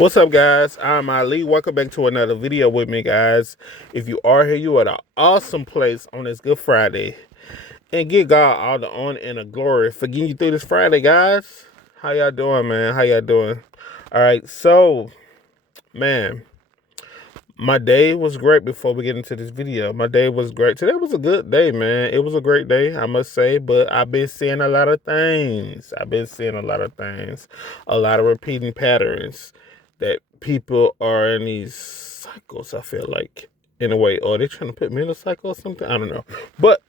What's up, guys? I'm Ali. Welcome back to another video with me, guys. If you are here, you are at an awesome place on this Good Friday. And give God all the honor and the glory for getting you through this Friday, guys. How y'all doing, man? How y'all doing? All right, so, man, my day was great before we get into this video. My day was great. Today was a good day, man. It was a great day, I must say, but I've been seeing a lot of things. A lot of repeating patterns that people are in these cycles, I feel like, in a way. Or they're trying to put me in a cycle or something. I don't know. But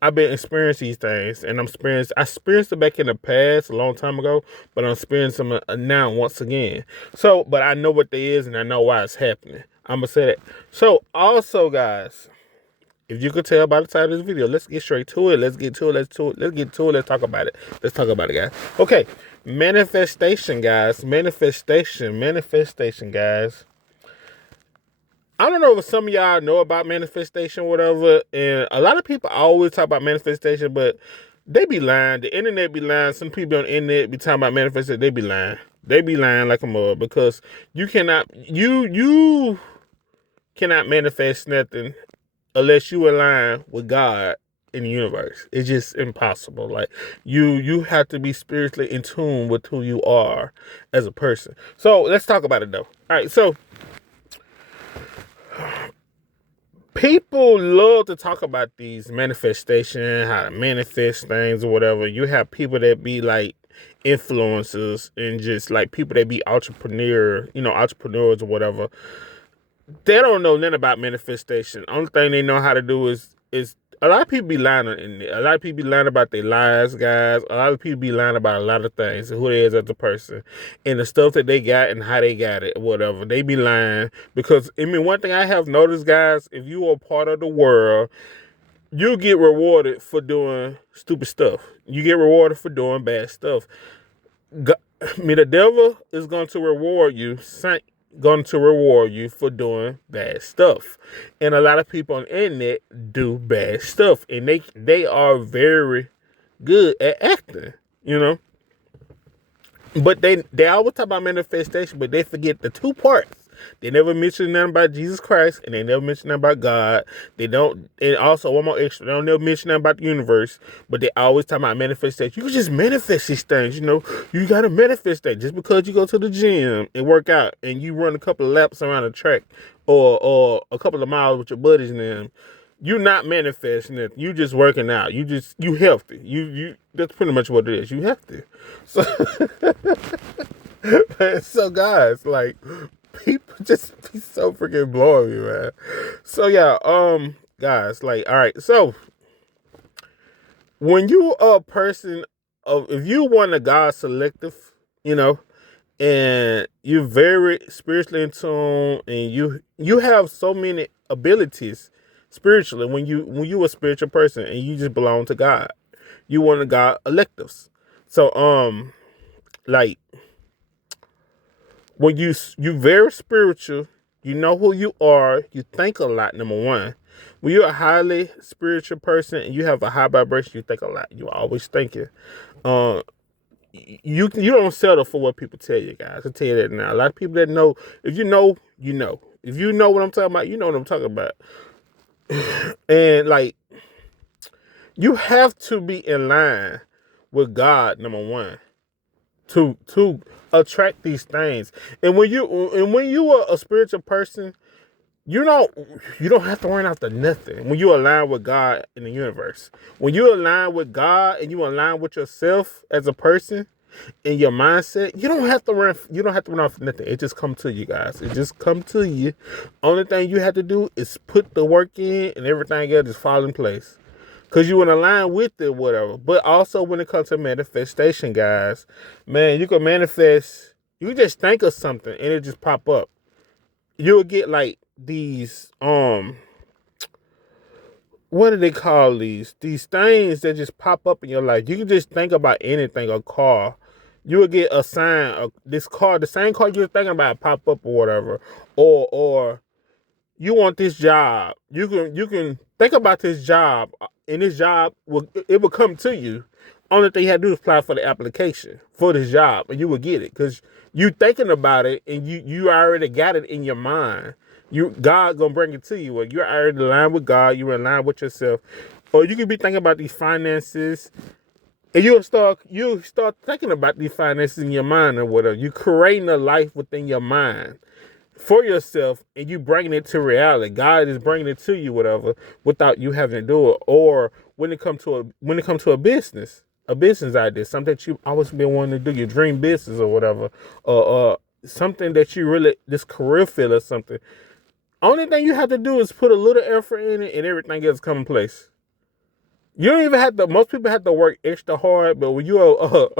I've been experiencing these things, and I experienced it back in the past a long time ago, but I'm experiencing them now once again. So, but I know what they is, and I know why it's happening. I'm gonna say that. So, also, guys, if you could tell by the title of this video, let's get straight to it. Let's get to it. Let's talk about it. Let's talk about it, guys. Okay, manifestation, guys. Manifestation, guys. I don't know if some of y'all know about manifestation, whatever, and a lot of people always talk about manifestation, but they be lying. The internet be lying. Some people on the internet be talking about manifestation. They be lying. They be lying like a mug because you cannot manifest nothing unless you align with God in the universe. It's just impossible. Like you have to be spiritually in tune with who you are as a person. So let's talk about it though. All right, so people love to talk about these manifestation, how to manifest things or whatever. You have people that be like influencers and just like people that be entrepreneurs or whatever. They don't know nothing about manifestation. Only thing they know how to do is a lot of people be lying in there. A lot of people be lying about their lives, guys. A lot of people be lying about a lot of things, who they is as a person, and the stuff that they got and how they got it, whatever. They be lying because one thing I have noticed, guys, if you are part of the world, you get rewarded for doing stupid stuff. You get rewarded for doing bad stuff. The devil is going to reward you. For doing bad stuff, and a lot of people on the internet do bad stuff, and they are very good at acting, you know. But they always talk about manifestation, but they forget the two parts. They never mention nothing about Jesus Christ, and they never mention nothing about God. They don't, and also one more extra, they don't never mention nothing about the universe, but they always talk about manifestation. You can just manifest these things, you know. You gotta manifest that. Just because you go to the gym and work out and you run a couple of laps around the track or a couple of miles with your buddies and them, you not manifesting it. You just working out. You healthy. You that's pretty much what it is. You healthy. So so guys, like people just be so freaking blowing me, man. So yeah, guys, like, all right, so when you are a person of, if you want a God selective, you know, and you're very spiritually in tune, and you have so many abilities spiritually when you a spiritual person and you just belong to God, you want a God electives. So like when you very spiritual, you know who you are, you think a lot, number one. When you're a highly spiritual person and you have a high vibration, you think a lot. You're always thinking. Uh, you don't settle for what people tell you, guys. I tell you that now. A lot of people that know, if you know, you know. If you know what I'm talking about, you know what I'm talking about. And like, you have to be in line with God, number one, to attract these things. And when you are a spiritual person, you don't have to run after nothing when you align with God in the universe. When you align with God and you align with yourself as a person in your mindset, you don't have to run off nothing. It just come to you, guys. It just come to you. Only thing you have to do is put the work in, and everything else just fall in place. Cause you want to align with it, whatever. But also when it comes to manifestation, guys, man, you can manifest. You just think of something and it just pop up. You'll get like these what do they call these things that just pop up in your life. You can just think about anything, a car. You will get a sign of this car, the same car you're thinking about pop up or whatever. Or you want this job. You can think about this job, and this job will come to you. Only thing you have to do is apply for the application for this job, and you will get it because You thinking about it, and you already got it in your mind. God gonna bring it to you. Or you're already in line with God. You're in line with yourself. Or you could be thinking about these finances, and you start thinking about these finances in your mind or whatever. You creating a life within your mind for yourself, and you bringing it to reality. God is bringing it to you, whatever, without you having to do it. Or when it comes to a business idea, something that you always been wanting to do, your dream business or whatever, or something that you really, this career field or something. Only thing you have to do is put a little effort in it, and everything else come in place. You don't even have to. Most people have to work extra hard, but when you're,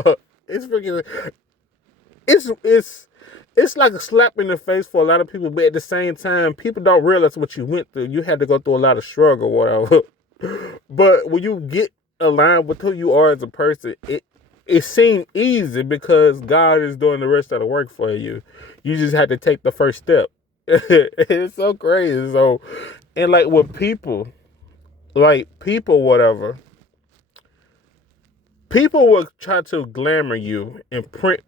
it's freaking, it's it's like a slap in the face for a lot of people. But at the same time, people don't realize what you went through. You had to go through a lot of struggle, whatever. But when you get aligned with who you are as a person, it seemed easy because God is doing the rest of the work for you. You just had to take the first step. It's so crazy. So, and like people, whatever, people will try to glamour you and print.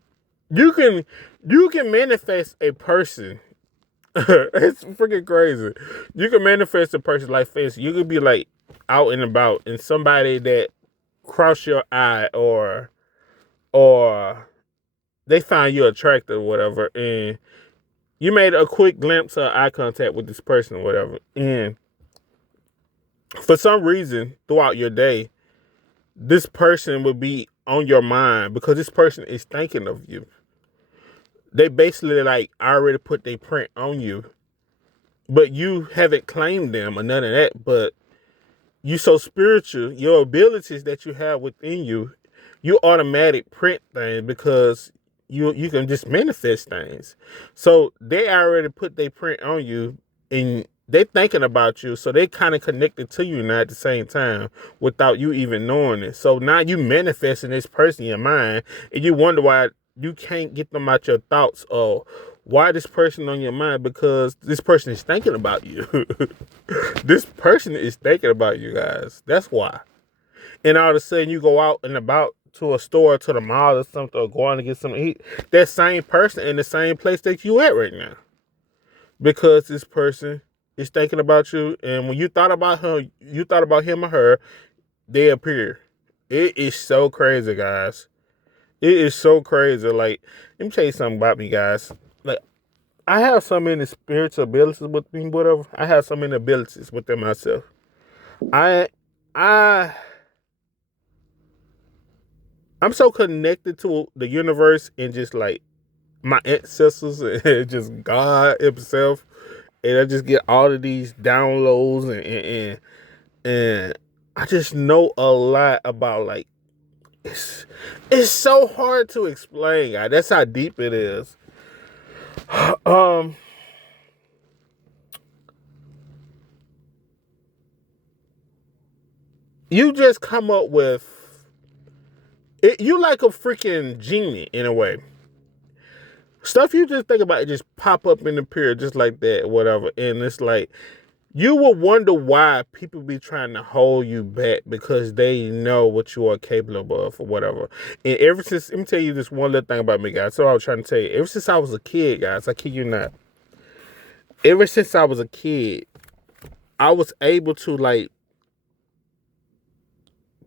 You can you can manifest a person. It's freaking crazy. You can manifest a person like this. You could be like out and about, and somebody that cross your eye, or they find you attractive, or whatever, and you made a quick glimpse of eye contact with this person, or whatever, and for some reason throughout your day, this person will be on your mind because this person is thinking of you. They basically like already put their print on you, but you haven't claimed them or none of that. But you so spiritual, your abilities that you have within you, you automatic print things because you can just manifest things. So they already put their print on you, and they thinking about you, so they kind of connected to you now at the same time without you even knowing it. So now you manifesting this person in your mind, and you wonder why you can't get them out your thoughts, or why this person on your mind, because this person is thinking about you. This person is thinking about you guys. That's why. And all of a sudden you go out and about to a store, to the mall or something, or going to get something to eat. That same person in the same place that you at right now. Because this person is thinking about you, and when you thought about her, you thought about him or her, they appear. It is so crazy, guys. It is so crazy. Like, let me tell you something about me, guys. Like, I have so many spiritual abilities with me, whatever. I have so many abilities within myself. I I I'm so connected to the universe and just like my ancestors and just God Himself, and I just get all of these downloads, and I just know a lot about, like, it's so hard to explain, guys. That's how deep it is. Um, you just come up with it. You like a freaking genie in a way. Stuff you just think about it just pop up in the period just like that, whatever. And it's like you will wonder why people be trying to hold you back because they know what you are capable of or whatever. And ever since, let me tell you this one little thing about me, guys. So I was trying to tell you, ever since I was a kid, guys, I kid you not. Ever since I was a kid, I was able to like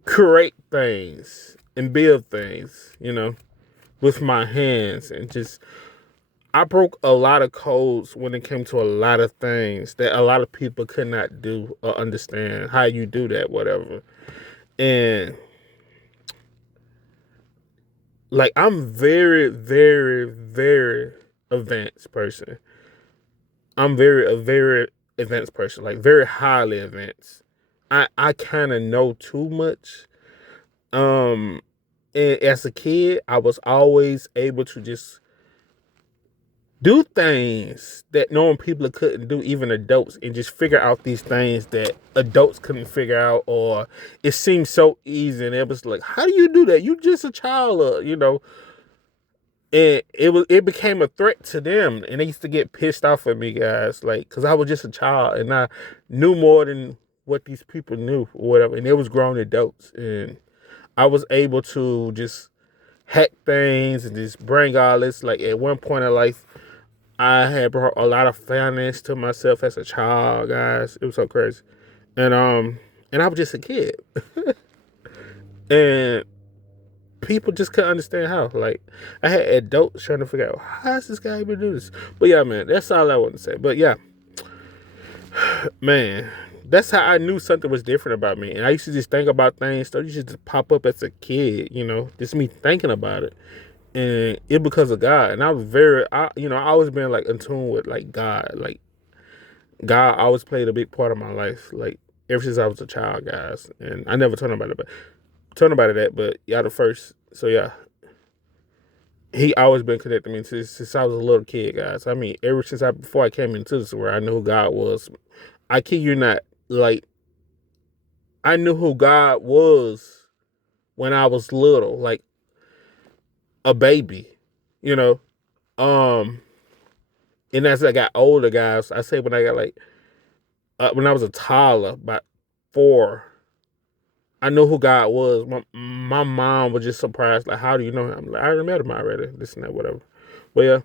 create things and build things, with my hands, and just I broke a lot of codes when it came to a lot of things that a lot of people could not do or understand how you do that, whatever. And like I'm very, very, very advanced person. I'm a very advanced person, like very highly advanced. I kind of know too much. Um, and as a kid, I was always able to just do things that normal people couldn't do, even adults, and just figure out these things that adults couldn't figure out, or it seemed so easy. And it was like, how do you do that? You just a child, And it became a threat to them, and they used to get pissed off at me, guys, like, because I was just a child and I knew more than what these people knew or whatever, and it was grown adults, and I was able to just hack things and just bring all this. Like at one point in life, I had brought a lot of finance to myself as a child, guys. It was so crazy. And I was just a kid. And people just couldn't understand how. Like I had adults trying to figure out how's this guy able to do this. But yeah, man, that's all I want to say. But yeah, man, that's how I knew something was different about me. And I used to just think about things. So you should just pop up as a kid, just me thinking about it. And it because of God. And I was I always been like in tune with like God. Like God always played a big part of my life. Like ever since I was a child, guys. And I never told nobody that, but y'all the first. So yeah, he always been connected to me since I was a little kid, guys. I mean, ever since before I came into this world, I knew who God was. I kid you not, like I knew who God was when I was little, like a baby, you know. Um, and as I got older, guys, I say when I got like when I was a toddler, about 4, I knew who God was. My mom was just surprised, like, how do you know him? I'm like, I already met him already, this and that, whatever. But yeah,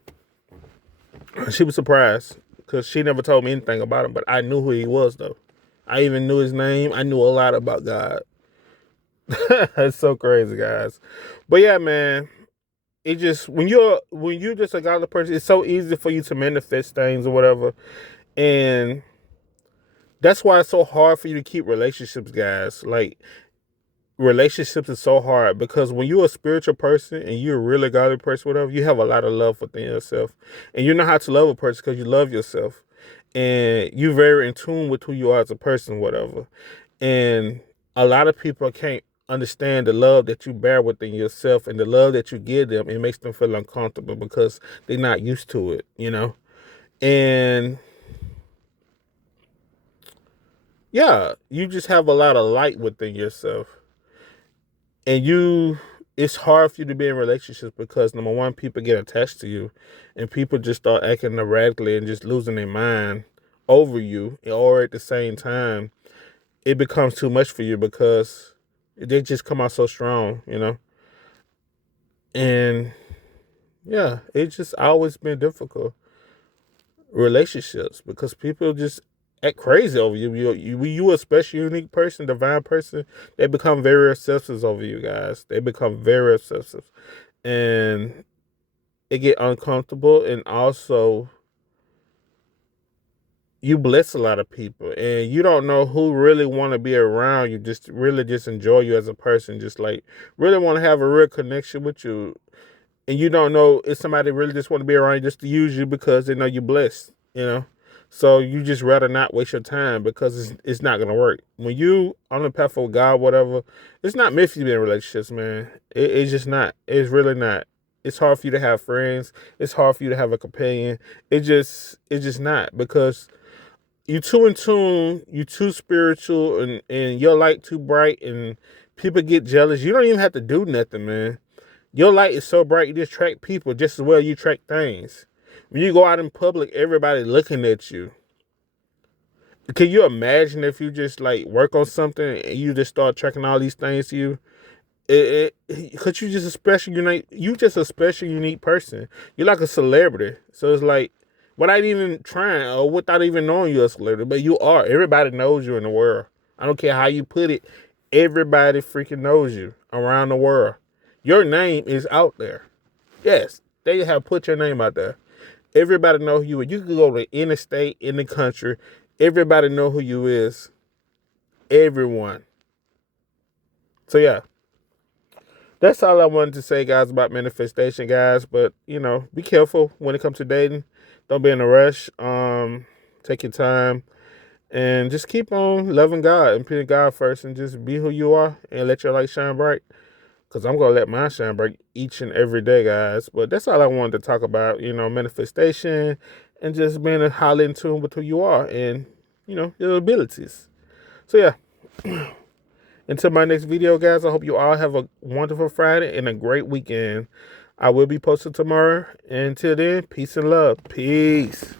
she was surprised because she never told me anything about him, but I knew who he was, though. I even knew his name. I knew a lot about God. That's so crazy, guys. But yeah, man, it just when you're just a godly person, it's so easy for you to manifest things or whatever, and that's why it's so hard for you to keep relationships, guys. Like relationships is so hard because when you're a spiritual person and you're a really godly person, whatever, you have a lot of love within yourself, and you know how to love a person because you love yourself, and you're very in tune with who you are as a person, whatever. And a lot of people can't understand the love that you bear within yourself and the love that you give them. It makes them feel uncomfortable because they're not used to it. And yeah, you just have a lot of light within yourself. And it's hard for you to be in relationships because number one, people get attached to you and people just start acting erratically and just losing their mind over you, or at the same time it becomes too much for you because they just come out so strong. And yeah, it's just always been difficult relationships because people just act crazy over you. You a special, unique person, divine person. They become very obsessive over you, guys. They become very obsessive, and it get uncomfortable. And also, you bless a lot of people, and you don't know who really want to be around you. Just really just enjoy you as a person. Just like really want to have a real connection with you. And you don't know if somebody really just want to be around you just to use you because they know you're blessed. So you just rather not waste your time because it's not gonna work. When you on the path of God, whatever, it's not meant for you to be in relationships, man. It's just not. It's really not. It's hard for you to have friends. It's hard for you to have a companion. It's just not because you too in tune, you too spiritual, and your light too bright, and people get jealous. You don't even have to do nothing, man. Your light is so bright, you just attract people just as well you attract things. When you go out in public, everybody looking at you. Can you imagine if you just like work on something and you just start attracting all these things to you? Cause you just a special unique. You just a special unique person. You're like a celebrity. So it's like without even trying or without even knowing you're a celebrity, but you are. Everybody knows you in the world. I don't care how you put it. Everybody freaking knows you around the world. Your name is out there. Yes, they have put your name out there. Everybody know who you are. You can go to any state in the country. Everybody know who you is. Everyone. So yeah, that's all I wanted to say, guys, about manifestation, guys. But be careful when it comes to dating. Don't be in a rush. Take your time and just keep on loving God and putting God first, and just be who you are and let your light shine bright. Because I'm going to let mine shine bright each and every day, guys. But that's all I wanted to talk about, manifestation and just being highly in tune with who you are and, your abilities. So, yeah. Until my next video, guys, I hope you all have a wonderful Friday and a great weekend. I will be posting tomorrow. Until then, peace and love. Peace.